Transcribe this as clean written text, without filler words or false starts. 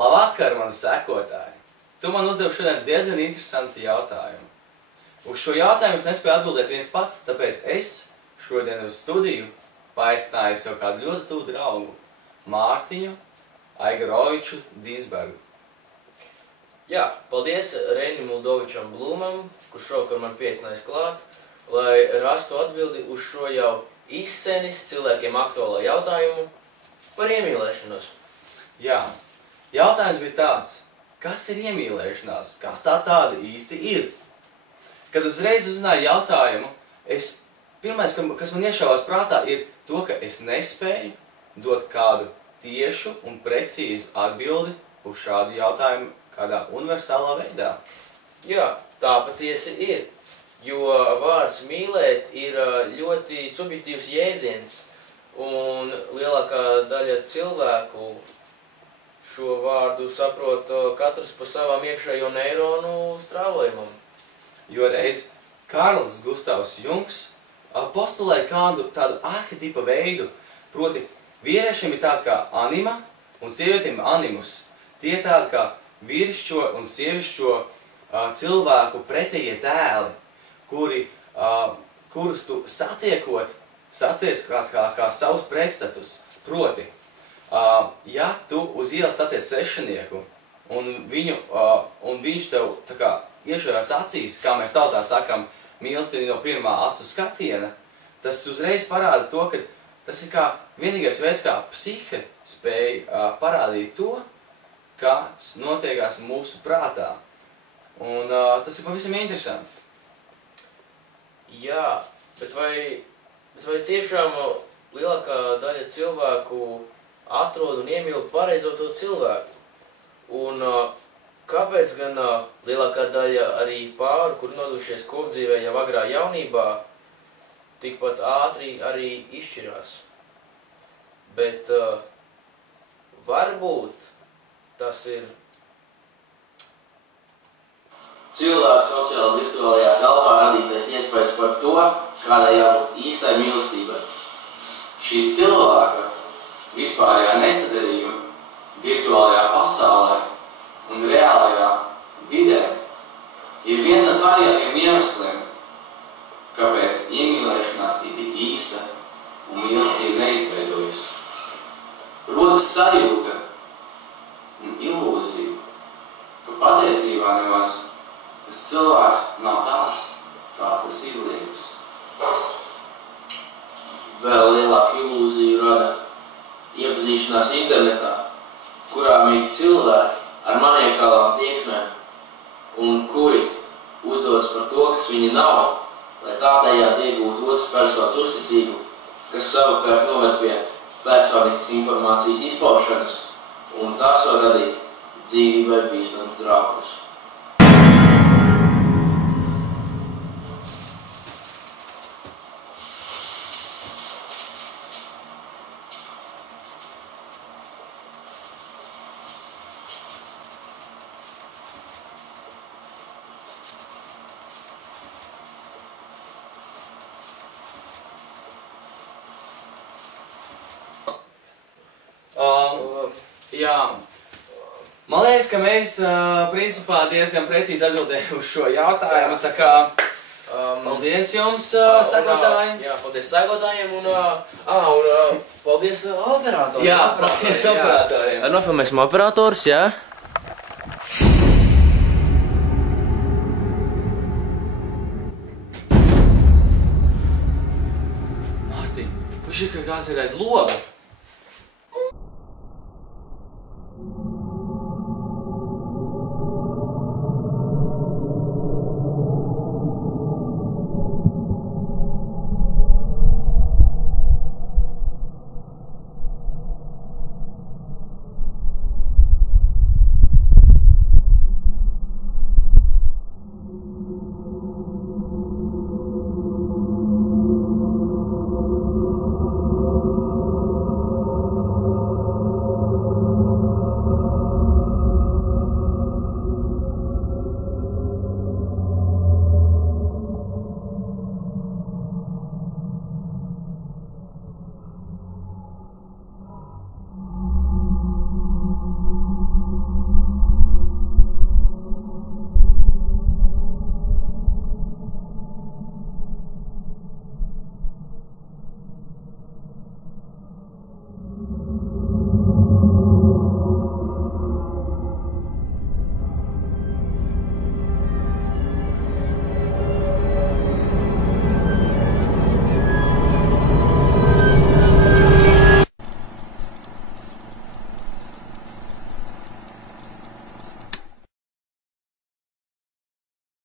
Labvakar, mani sekotāji! Tu man uzdevi šodien diezgan interesanti jautājumu. Uz šo jautājumu es nespēju atbildēt viens pats, tāpēc es šodien uz studiju paaicināju sev kādu ļoti tuvu draugu, Mārtiņu Aigaroviču Dīnsbergu. Jā, paldies Reinim Uldovičam Blūmam, kurš šovakar man pieaicinājis klāt, lai rastu atbildi uz šo jau izsenis cilvēkiem aktuālo jautājumu par iemīlēšanos. Jā, jautājums bija tāds, kas ir iemīlēšanās, kas tā tāda īsti ir? Kad uzreiz uzzināju jautājumu, pirmais, kas man iešāvās prātā, ir to, ka es nespēju dot kādu tiešu un precīzu atbildi uz šādu jautājumu kādā universālā veidā. Jā, tā patiesi ir, jo vārds mīlēt ir ļoti subjektīvs jēdziens, un lielākā daļa cilvēku šo vārdu saprot katrs pa savām iekšējo neironu strāvojumam. Jo reiz Karls Gustavs Jungs postulē kādu tādu arhetipa veidu, proti vīriešiem ir tāds kā anima un sievietiem animus. Tie ir tādi kā vīrišķo un sievišķo cilvēku pretējie tēli, kurus tu satiec kā savus pretstatus. Proti, ja tu uz ielas satiec sešinieku un viņš tev tā kā iešajās acīs, kā mēs tautā sakam, mīlestība no pirmā acu skatiena, tas uzreiz parāda to, ka tas ir kā vienīgais veids, kā psihe spēja parādīt to, kas notiekās mūsu prātā. Un tas ir pavisam interesanti. Jā, bet vai tiešām lielākā daļa cilvēku atrod un iemīl pareizo to cilvēku? Un kāpēc gan lielākā daļa arī pāru, kur nodušies kopdzīvē jau agrā jaunībā, tikpat ātri arī izšķirās? Bet varbūt tas ir cilvēku sociāli virtuālajā telpā radītais iespējas par to, kādai jābūt īstai mīlestībai. Šī cilvēka vispārējā nesaderība virtuālajā pasaulē un reālajā vidē ir viens no svarīgākajiem iemesliem, kāpēc iemīlēšanās ir tik īsa un mīlestība neizveidojas. Rodas sajūta un ilūzija, ka patiesībā nemaz tas cilvēks nav tāds, kā tas izliekas. Vēl lielāku ilūziju rada iepazīšanās internetā, kurā mīt cilvēki ar maniakālām tieksmēm un kuri uzdodas par to, kas viņi nav, lai tādējādi iegūtu otras personas uzticību, kas savukārt noved pie personiskas informācijas izpaušanas, un tas var radīt dzīvībai bīstamus draudus. Jā, man liekas, ka mēs principā diezgan precīzi atbildējam uz šo jautājumu, tā kā paldies jums, sekotāji. Jā, paldies sekotājiem un paldies operatoriem. Jā, paldies operatoriem. Nofilmēsim operatorus, jā. Mārtiņ, šī kā kāds ir aiz loga.